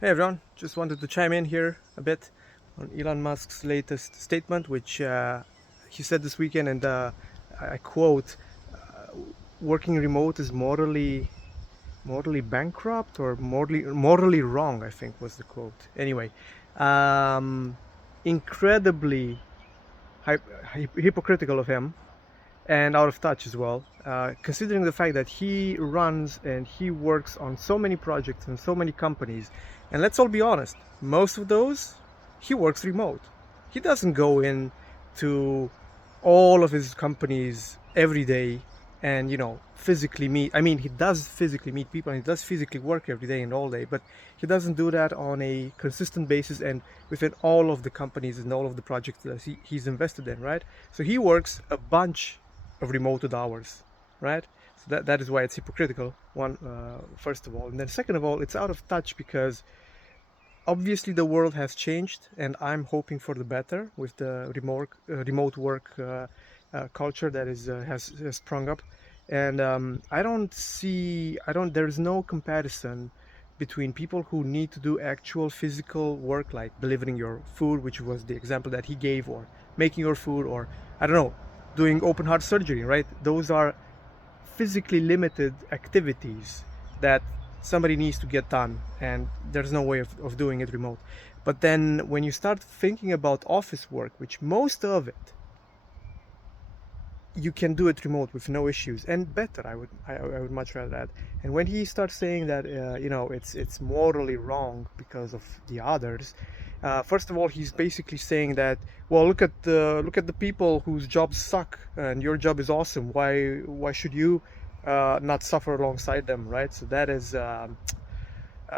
Hey everyone, just wanted to chime in here a bit on Elon Musk's latest statement, which he said this weekend, and I quote, uh, "Working remote is morally bankrupt or morally wrong." I think was the quote. Anyway, um, incredibly hypocritical of him and out of touch as well, considering the fact that he runs and he works on so many projects and so many companies. And let's all be honest, most of those he works remote. He doesn't go in to all of his companies every day and physically meet. I mean, he does physically meet people and he does physically work every day and all day, but he doesn't do that on a consistent basis and within all of the companies and all of the projects that he's invested in, right? So he works a bunch of remoted hours, right? So that is why it's hypocritical. One, first of all, and then second of all, it's out of touch because obviously the world has changed, and I'm hoping for the better with the remote work culture that has sprung up. And I don't. There's no comparison between people who need to do actual physical work, like delivering your food, which was the example that he gave, or making your food, or I don't know, doing open heart surgery, right? Those are physically limited activities that somebody needs to get done, and there's no way of doing it remote. But then when you start thinking about office work, which most of it you can do it remote with no issues and better, I would much rather that. And when he starts saying that it's morally wrong because of the others, first of all, he's basically saying that, well, look at the people whose jobs suck and your job is awesome. Why should you not suffer alongside them, right? So that is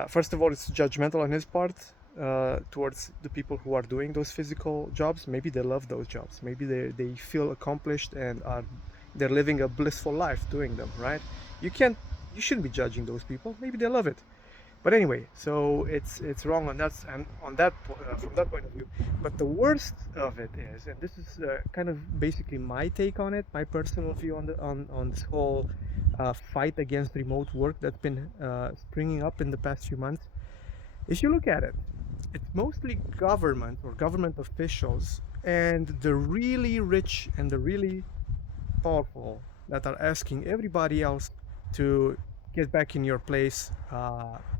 first of all, it's judgmental on his part towards the people who are doing those physical jobs. Maybe they love those jobs. Maybe they feel accomplished and they're living a blissful life doing them, right? You can't you shouldn't be judging those people. Maybe they love it. But anyway, so it's wrong on that and on that from that point of view. But the worst of it is, and this is kind of basically my take on it, my personal view on on this whole fight against remote work that's been springing up in the past few months. If you look at it, it's mostly government or government officials and the really rich and the really powerful that are asking everybody else to get back in your place,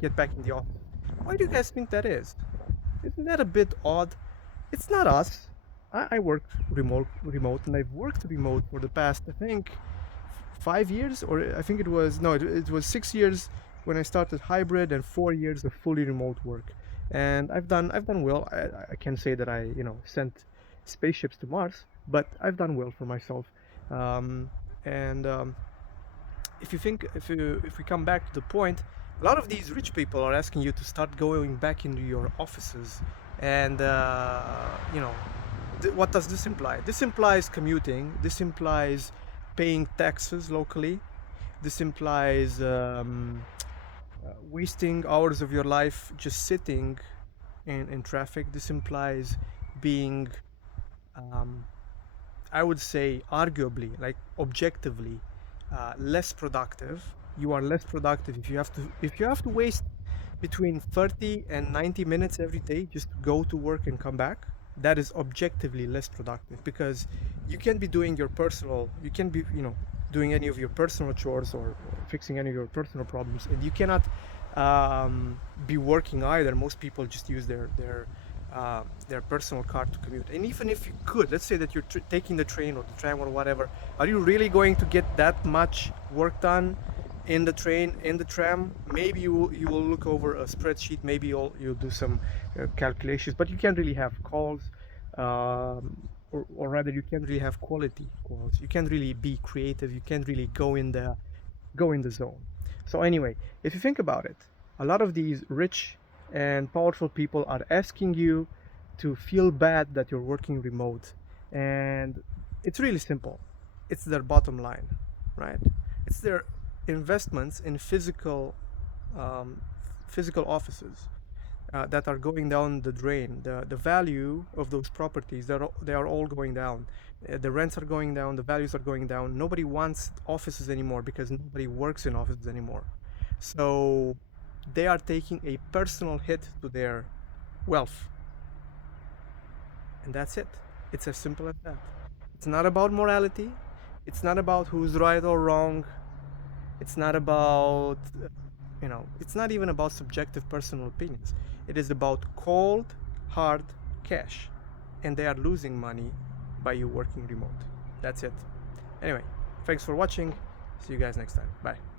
get back in the office. Why do you guys think that is? Isn't that a bit odd? It's not us. I work remote, and I've worked remote for the past, I think, 5 years, or I think it was no, it was 6 years when I started hybrid, and 4 years of fully remote work. And I've done well. I can't say that I sent spaceships to Mars, but I've done well for myself. Um, and if we come back to the point, a lot of these rich people are asking you to start going back into your offices, and what does this imply? This implies commuting. This implies paying taxes locally. This implies wasting hours of your life just sitting in traffic. This implies being, um, I would say, arguably, like objectively, less productive. You are less productive if you have to waste between 30 and 90 minutes every day just to go to work and come back. That is objectively less productive because you can be doing any of your personal chores or fixing any of your personal problems, and you cannot be working either. Most people just use their personal car to commute. And even if you could, let's say that you're taking the train or the tram or whatever, are you really going to get that much work done in the train, in the tram? Maybe you will look over a spreadsheet, maybe you'll do some calculations, but you can't really have calls, or rather, you can't really have quality calls. You can't really be creative. You can't really go in the zone. So anyway, if you think about it, a lot of these rich and powerful people are asking you to feel bad that you're working remote, and it's really simple. It's their bottom line, right? It's their investments in um, physical offices that are going down the drain. The value of those properties, they are all going down. The rents are going down, the values are going down. Nobody wants offices anymore because nobody works in offices anymore. So they are taking a personal hit to their wealth. And that's it. It's as simple as that. It's not about morality. It's not about who's right or wrong. It's not about, it's not even about subjective personal opinions. It is about cold, hard cash. And they are losing money by you working remote. That's it. Anyway, thanks for watching. See you guys next time. Bye.